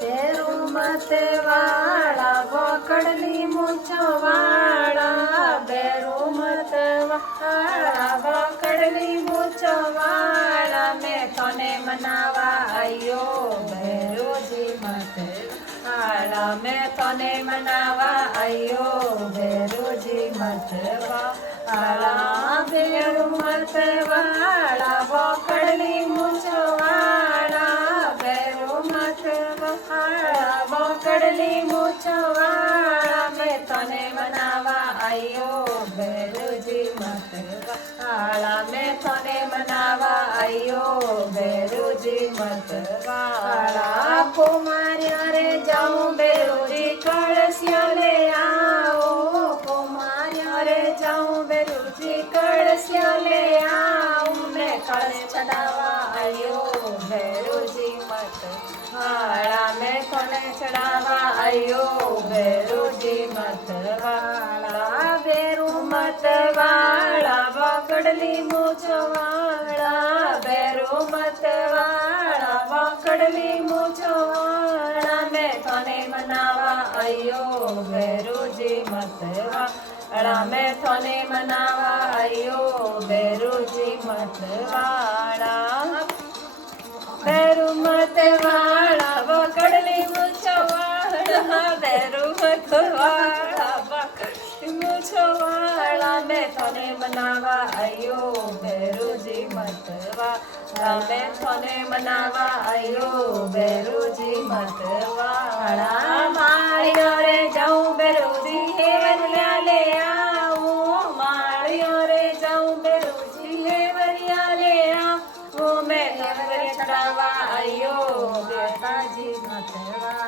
ભેરું મત વાળા વકડલી મૂછો વાળા ભેરું મત વાળા વકડલી મૂછો વાળા મેં તને મનાવા આયો ભેરુજી મત વાળા મેં તને મનાવા આયો ભેરુજી મત વાળા ભેરું મત વાળા વકડલી મૂછો વાળા ભેરું મત વાળા વકડલી મૂછો વાળા મેં તને મનાવા આયો ભેરુજી મત વાળા મેં તને મનાવા આયો ભેરુજી મત વાળા કુમાર્ય રે જાઉં ભેરુજી કળશિયો લે આવો કુમાર્ય રે જાઉં ભેરુજી કળશિયો લે આવું મેં કળશ ચડાવવા આયો ભેરુજી મત વાળા મેં કોને ચડાવવા આયો ભેરુજી મત વાળા ભેરું મત વાળા વકડલી મૂછો વાળા ભેરું મત વાળા વકડલી મૂછો વાળા મેં તને મનાવા આયો ભેરુજી મત વાળા મેં તને મનાવા આયો ભેરુજી મત વાળા ભેરું મત વાળા વકડલી મૂછો વાળા ભેરું મત વાળા વકડલી મૂછો વાળા મેં તને મનાવા આયો ભેરુજી મત વાળા મેં તને મનાવા આયો ભેરુજી મત વાળા માળીઓ રે જાઉં ભેરુજી હેવરિયા લે આવું માળીઓ રે જાઉં ભેરુજી હેવરિયા લે આવું મેં હેવરે ચડાવવા આયો ભેરુજી મત વાળા